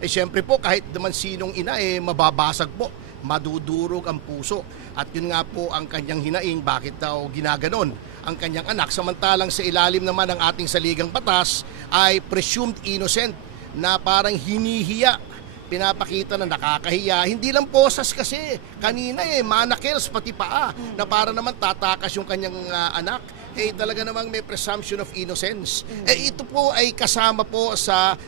Siyempre po kahit naman sinong ina mababasag po, madudurog ang puso. At yun nga po ang kanyang hinaing, bakit daw ginaganon ang kanyang anak. Samantalang sa ilalim naman ng ating saligang batas ay presumed innocent na parang hinihiya, pinapakita na nakakahiya. Hindi lang posas kasi, kanina manakils pati paa na para naman tatakas yung kanyang anak. Talaga namang may presumption of innocence. Ito po ay kasama po sa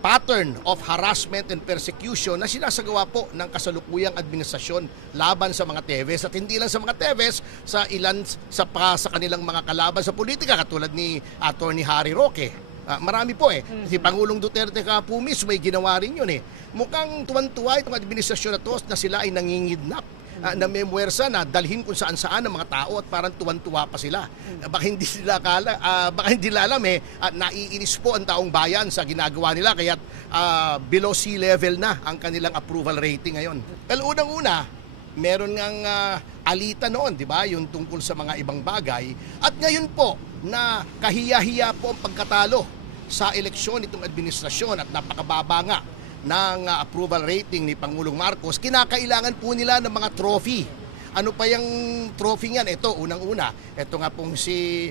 pattern of harassment and persecution na sinasagawa po ng kasalukuyang administrasyon laban sa mga Teves, at hindi lang sa mga Teves, sa ilan sa kanilang mga kalaban sa politika katulad ni Atty. Harry Roque. Marami po Si Pangulong Duterte ka po mismo may ginawa rin yun Mukhang tuwan-tuwa itong administrasyon na to na sila ay nangingidnap, na may muwersa na dalhin kung saan-saan ng mga tao at parang tuwan-tuwa pa sila. Baka hindi sila alam naiinis po ang taong bayan sa ginagawa nila, kaya below sea level na ang kanilang approval rating ngayon. Well, unang-una, meron ngang alita noon, di ba? Yung tungkol sa mga ibang bagay. At ngayon po, na kahiya-hiya po ang pagkatalo sa eleksyon itong administrasyon at napakababa nga ng approval rating ni Pangulong Marcos, kinakailangan po nila ng mga trophy. Ano pa yung trophy niyan? Ito, unang-una, ito nga pong si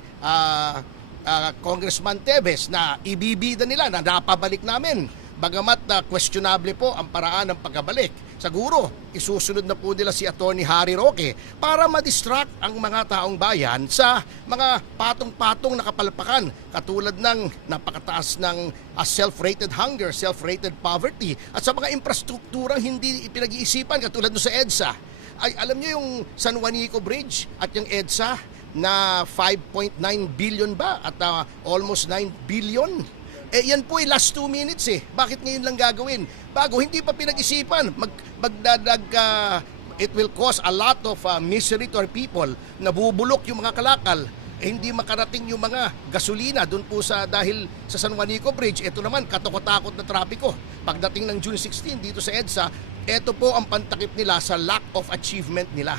Congressman Teves na ibibida nila na napabalik namin. Bagamat questionable po ang paraan ng pagkabalik. Siguro, isusunod na po nila si Atty. Harry Roque para ma-distract ang mga taong bayan sa mga patong-patong na kapalpakan katulad ng napakataas ng self-rated hunger, self-rated poverty at sa mga infrastrukturang hindi pinag-iisipan katulad sa EDSA. Ay, alam niyo yung San Juanico Bridge at yung EDSA na 5.9 billion ba at almost 9 billion? Yan po last 2 minutes Bakit ngayon lang gagawin? Bago, hindi pa pinag-isipan. It will cause a lot of misery to our people. Nabubulok yung mga kalakal. Hindi makarating yung mga gasolina doon po dahil sa San Juanico Bridge. Ito naman, katakot-takot na trapiko. Pagdating ng June 16 dito sa EDSA, ito po ang pantakip nila sa lack of achievement nila.